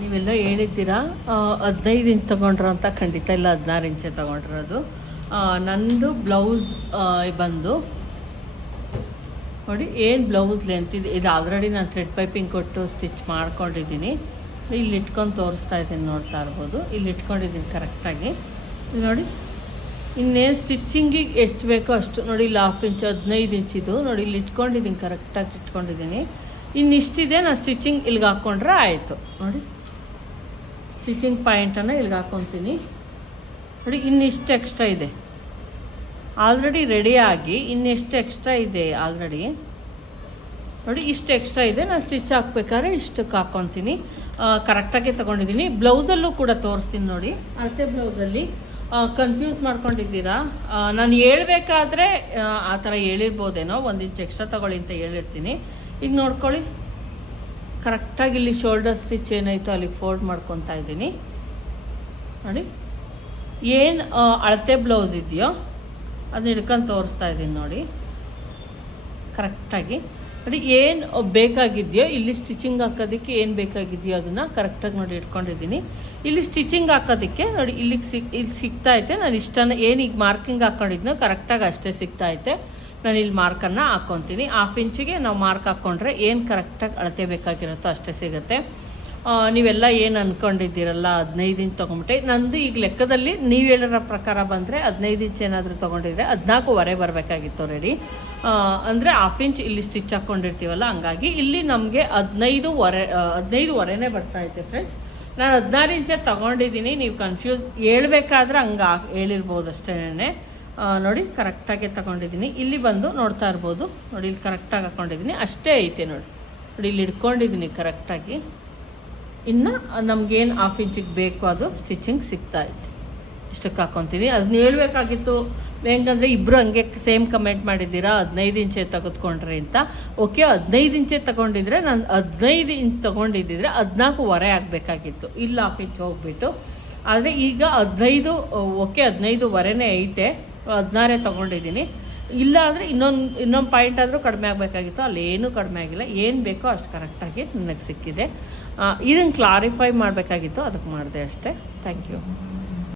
ನೀವೆಲ್ಲ ಹೇಳಿದ್ದೀರಾ? ಹದಿನೈದು ಇಂಚ್ ತೊಗೊಂಡ್ರು ಅಂತ ಖಂಡಿತ, ಇಲ್ಲ ಹದಿನಾರು ಇಂಚೆ ತೊಗೊಂಡಿರೋದು ನಂದು ಬ್ಲೌಸ್ ಬಂದು ನೋಡಿ, ಏನು ಬ್ಲೌಸ್ ಲೆಂತ್ ಇದೆ? ಇದು ಆಲ್ರೆಡಿ ನಾನು ಥ್ರೆಡ್ ಪೈಪಿಂಗ್ ಕೊಟ್ಟು ಸ್ಟಿಚ್ ಮಾಡ್ಕೊಂಡಿದ್ದೀನಿ. ಇಲ್ಲಿ ಇಟ್ಕೊಂಡು ತೋರಿಸ್ತಾ ಇದ್ದೀನಿ, ನೋಡ್ತಾ ಇರ್ಬೋದು. ಇಲ್ಲಿ ಇಟ್ಕೊಂಡಿದ್ದೀನಿ ಕರೆಕ್ಟಾಗಿ ನೋಡಿ, ಇನ್ನೇನು ಸ್ಟಿಚ್ಚಿಂಗಿಗೆ ಎಷ್ಟು ಬೇಕೋ ಅಷ್ಟು, ನೋಡಿ, ಇಲ್ಲಿ ಹಾಫ್ ಇಂಚ್ ಹದಿನೈದು ಇಂಚಿದು ನೋಡಿ, ಇಲ್ಲಿ ಇಟ್ಕೊಂಡಿದ್ದೀನಿ ಕರೆಕ್ಟಾಗಿ ಇಟ್ಕೊಂಡಿದ್ದೀನಿ. ಇನ್ನಿಷ್ಟಿದೆ, ನಾನು ಸ್ಟಿಚಿಂಗ್ ಇಲ್ಲಿಗೆ ಹಾಕ್ಕೊಂಡ್ರೆ ಆಯಿತು. ನೋಡಿ. ಸ್ಟಿಚಿಂಗ್ ಪಾಯಿಂಟನ್ನು ಇಲ್ಲಿಗೆ ಹಾಕ್ಕೊತೀನಿ ನೋಡಿ, ಇನ್ನಿಷ್ಟು ಎಕ್ಸ್ಟ್ರಾ ಇದೆ. ಆಲ್ರೆಡಿ ರೆಡಿಯಾಗಿ ಇನ್ನೆಷ್ಟು ಎಕ್ಸ್ಟ್ರಾ ಇದೆ ಆಲ್ರೆಡಿ ನೋಡಿ, ಇಷ್ಟು ಎಕ್ಸ್ಟ್ರಾ ಇದೆ, ನಾನು ಸ್ಟಿಚ್ ಹಾಕ್ಬೇಕಾದ್ರೆ ಇಷ್ಟಕ್ಕೆ ಹಾಕ್ಕೊತೀನಿ ಕರೆಕ್ಟಾಗಿ ತೊಗೊಂಡಿದ್ದೀನಿ ಬ್ಲೌಸಲ್ಲೂ ಕೂಡ ತೋರಿಸ್ತೀನಿ ನೋಡಿ. ಅಳತೆ ಬ್ಲೌಸಲ್ಲಿ. ಕನ್ಫ್ಯೂಸ್ ಮಾಡ್ಕೊಂಡಿದ್ದೀರಾ? ನಾನು ಹೇಳ್ಬೇಕಾದ್ರೆ, ಆ ಥರ ಹೇಳಿರ್ಬೋದೇನೋ, ಒಂದು ಇಂಚ್ ಎಕ್ಸ್ಟ್ರಾ ತಗೊಳ್ಳಿ ಅಂತ ಹೇಳಿರ್ತೀನಿ. ಈಗ ನೋಡ್ಕೊಳ್ಳಿ. ಕರೆಕ್ಟಾಗಿ ಇಲ್ಲಿ ಶೋಲ್ಡರ್ ಸ್ಟಿಚ್ ಏನಾಯಿತು ಅಲ್ಲಿ ಫೋಲ್ಡ್ ಮಾಡ್ಕೊತಾ ಇದ್ದೀನಿ. ನೋಡಿ. ಏನು ಅಳತೆ ಬ್ಲೌಸ್ ಇದೆಯೋ ಅದನ್ನ ಹಿಡ್ಕೊಂಡು ತೋರಿಸ್ತಾ ಇದ್ದೀನಿ ನೋಡಿ. ಕರೆಕ್ಟಾಗಿ. ನೋಡಿ, ಏನು ಬೇಕಾಗಿದೆಯೋ, ಇಲ್ಲಿ ಸ್ಟಿಚಿಂಗ್ ಹಾಕೋದಕ್ಕೆ ಏನು ಬೇಕಾಗಿದೆಯೋ ಅದನ್ನು ಕರೆಕ್ಟಾಗಿ ನೋಡಿ ಇಟ್ಕೊಂಡಿದ್ದೀನಿ. ಇಲ್ಲಿ ಸ್ಟಿಚಿಂಗ್ ಹಾಕೋದಕ್ಕೆ, ನೋಡಿ, ಇಲ್ಲಿಗೆ ಸಿಕ್ ಇಲ್ಲಿ ಸಿಗ್ತಾ ಐತೆ. ನಾನು ಇಷ್ಟನ, ಏನು ಈಗ ಮಾರ್ಕಿಂಗ್ ಹಾಕ್ಕೊಂಡಿದ್ನೋ ಕರೆಕ್ಟಾಗಿ ಅಷ್ಟೇ ಸಿಗ್ತಾ ಐತೆ. ನಾನು ಇಲ್ಲಿ ಮಾರ್ಕನ್ನು ಹಾಕ್ಕೊತೀನಿ ಹಾಫ್ ಇಂಚಿಗೆ ನಾವು ಮಾರ್ಕ್ ಹಾಕ್ಕೊಂಡ್ರೆ ಏನು ಕರೆಕ್ಟಾಗಿ ಅಳತೆ ಬೇಕಾಗಿರುತ್ತೋ ಅಷ್ಟೇ ಸಿಗುತ್ತೆ. ನೀವೆಲ್ಲ ಏನು ಅಂದ್ಕೊಂಡಿದ್ದೀರಲ್ಲ ಹದಿನೈದು ಇಂಚ್ ತೊಗೊಂಬಿಟ್ಟೆ. ನಂದು ಈಗ ಲೆಕ್ಕದಲ್ಲಿ ನೀವು ಹೇಳಿರೋ ಪ್ರಕಾರ ಬಂದರೆ ಹದಿನೈದು ಇಂಚ್ ಏನಾದರೂ ತೊಗೊಂಡಿದ್ರೆ ಹದಿನಾಲ್ಕುವರೆ ಬರಬೇಕಾಗಿತ್ತು ರೆಡಿ ಅಂದರೆ ಹಾಫ್ ಇಂಚ್ ಇಲ್ಲಿ ಸ್ಟಿಚ್ ಹಾಕ್ಕೊಂಡಿರ್ತೀವಲ್ಲ ಹಂಗಾಗಿ ಇಲ್ಲಿ ನಮಗೆ ಹದಿನೈದುವರೆ ಹದಿನೈದುವರೆನೇ ಬರ್ತಾ ಇದೆ ಫ್ರೆಂಡ್ಸ್ ನಾನು ಹದಿನಾರು ಇಂಚೆ ತೊಗೊಂಡಿದ್ದೀನಿ, ನೀವು ಕನ್ಫ್ಯೂಸ್ ಹೇಳ್ಬೇಕಾದ್ರೆ ಹಂಗೆ ಹೇಳಿರ್ಬೋದು ಅಷ್ಟೇ ನೋಡಿ ಕರೆಕ್ಟಾಗಿ ತಗೊಂಡಿದ್ದೀನಿ. ಇಲ್ಲಿ ಬಂದು ನೋಡ್ತಾ ಇರ್ಬೋದು. ನೋಡಿ, ಇಲ್ಲಿ ಕರೆಕ್ಟಾಗಿ ಹಾಕೊಂಡಿದ್ದೀನಿ. ಅಷ್ಟೇ ಐತೆ ನೋಡಿ. ನೋಡಿ, ಇಲ್ಲಿ ಇಟ್ಕೊಂಡಿದ್ದೀನಿ ಕರೆಕ್ಟಾಗಿ ಇನ್ನು ನಮಗೇನು ಹಾಫ್ ಇಂಚಿಗೆ ಬೇಕು ಅದು ಸ್ಟಿಚಿಂಗ್ ಸಿಗ್ತಾ ಐತೆ. ಇಷ್ಟಕ್ಕೆ ಹಾಕೊತೀನಿ ಅದನ್ನ ಹೇಳ್ಬೇಕಾಗಿತ್ತು. ಹೆಂಗಂದ್ರೆ ಇಬ್ಬರು ಹಂಗೆ ಸೇಮ್ ಕಮೆಂಟ್ ಮಾಡಿದ್ದೀರಾ? ಹದಿನೈದು ಇಂಚೆ ತೆಗೆದುಕೊಂಡ್ರಿ ಅಂತ. ಓಕೆ ಹದಿನೈದು ಇಂಚೆ ತಗೊಂಡಿದ್ರೆ ನಾನು ಹದಿನೈದು ಇಂಚ್ ಹದಿನಾಲ್ಕು ವರೆ ಆಗಬೇಕಾಗಿತ್ತು. ಇಲ್ಲ ಹಾಫ್ ಇಂಚ್ ಹೋಗ್ಬಿಟ್ಟು. ಆದರೆ ಈಗ ಹದಿನೈದು ಓಕೆ ಹದಿನೈದು ವರೆನೇ ಐತೆ. ಹದಿನಾರೇ ತೊಗೊಂಡಿದ್ದೀನಿ. ಇಲ್ಲ ಅಂದರೆ ಇನ್ನೊಂದು ಇನ್ನೊಂದು ಪಾಯಿಂಟ್ ಆದರೂ ಕಡಿಮೆ ಆಗಬೇಕಾಗಿತ್ತು. ಅಲ್ಲೇನೂ ಕಡಿಮೆ ಆಗಿಲ್ಲ. ಏನು ಬೇಕೋ ಅಷ್ಟು ಕರೆಕ್ಟಾಗಿ ನನಗೆ ಸಿಕ್ಕಿದೆ. ಇದನ್ನು ಕ್ಲಾರಿಫೈ ಮಾಡಬೇಕಾಗಿತ್ತು. ಅದಕ್ಕೆ ಮಾಡಿದೆ ಅಷ್ಟೇ. Thank you